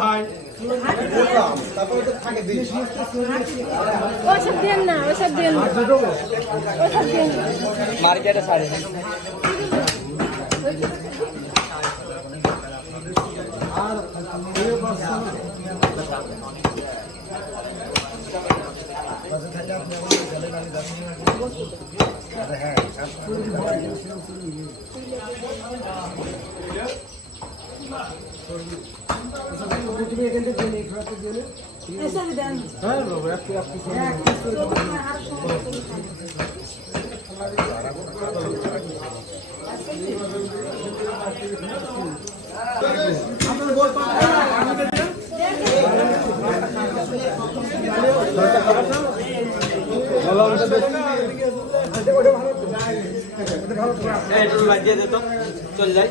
ভাই ওসব দেন না, ওসব দেন না, ওসব দেন মার্কেটে ছাড়ে চল যাই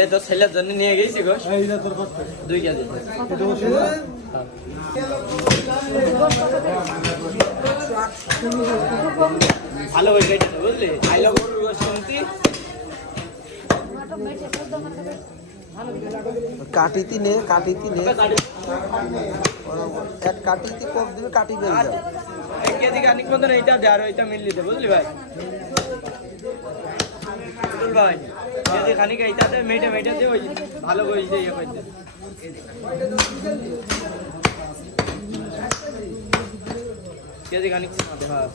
এই তো ছেলের জন্য নিয়ে গেছি গো 2 কেজি ভালো হয়ে গেছে বুঝলি আইলা গরুর গোশ শুনতি কাটিতি নে এক কাটিতি কোপ দিবে কাটি বের যাবে এক কেজি কানিক মতন এইটা দে আর ওইটা মিল দিতে বুঝলি ভাই বুঝলি ভাই কেজি খানিক এইটা দে মেটে দে ওই ভালো গোশ দিয়ে ইয়ে করে দে কেজি খানিক দে হ্যাঁ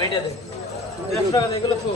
মেটে দে 100 টাকা এগুলো তো